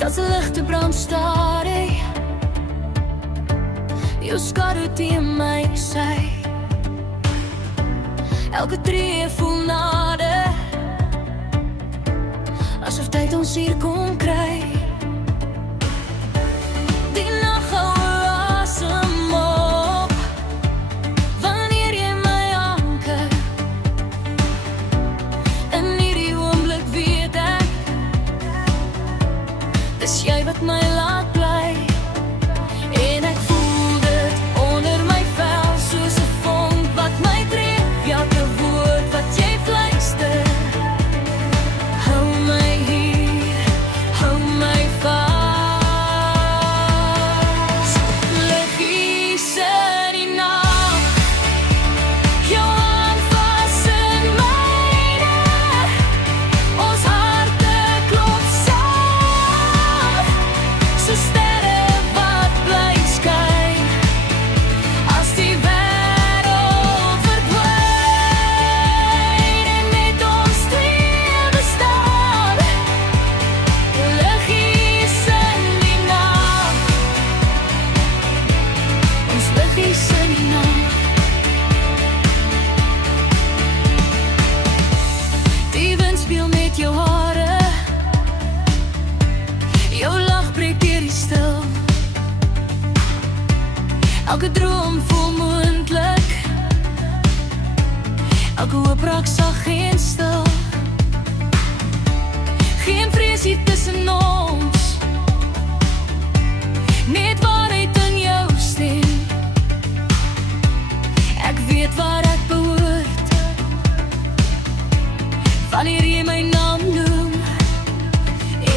Stadse ligte brand stadig, jou skadu teen my sy. Elke tree voel nader, asof tyd ons hier kom kry. Die nag hou asem op, wanneer jy my anker. In hierdie oomblik weet ek, dis jy wat my laat bly. En ek voel dit onder my vel, soos 'n vonk wat my tref. Elke woord wat jy fluister, hou my hier, hou my vas. Liggies in die nag, jou hand vas in myne. Ons harte klop saam, so sterre wat bly skyn. As die wêreld verdwyn en net ons twee bestaan. Liggies in die nag, ons liggies in die nag. Die wind speel met jou hare, jou lach breek deur die stil. Elke droom voel moontlik, elke hoop raak sag en stil. Geen vrees hier tussen ons, net waarheid in jou stem. Ek weet waar ek behoort, wanneer jy my naam noem.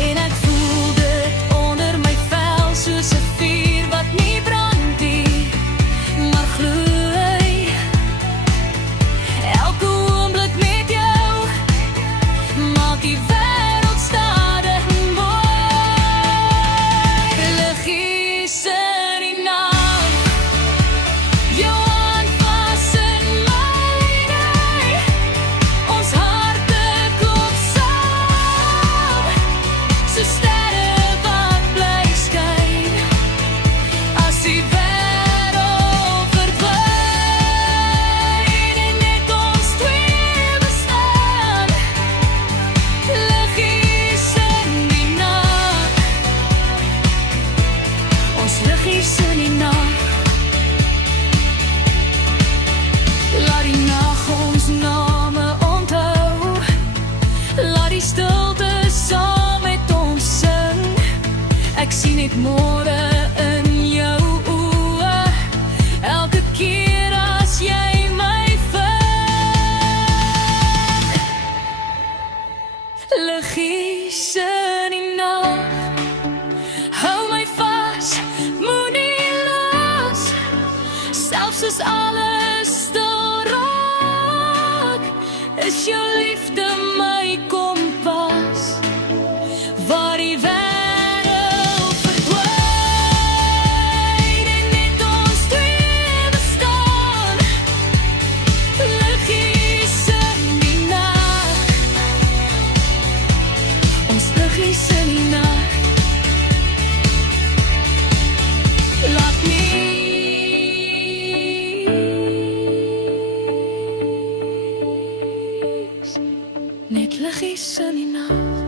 En ek voel dit onder my vel, soos 'n vuur wat nie brand nie, maar gloei. Elke oomblik met jou maak die wêreld stadig mooi. Liggies in die nag, jou hand vas in myne. Ons harte klop saam, so sterre wat bly skyn. As die wêreld verdwyn en net ons twee bestaan. Liggies in die nag, ons liggies in die nag. Laat die nag ons name onthou, laat die stilte saam met ons sing. Ek sien net môre in jou oë, elke keer as jy my vind. Liggies in die nag, hou my vas, moenie los. Selfs as alles stil raak, is jou liefde my kompas. Waar die wêreld verdwyn en net ons twee bestaan. Liggies in die nag, ons liggies in die nag. Laat nie net liggies in die nag.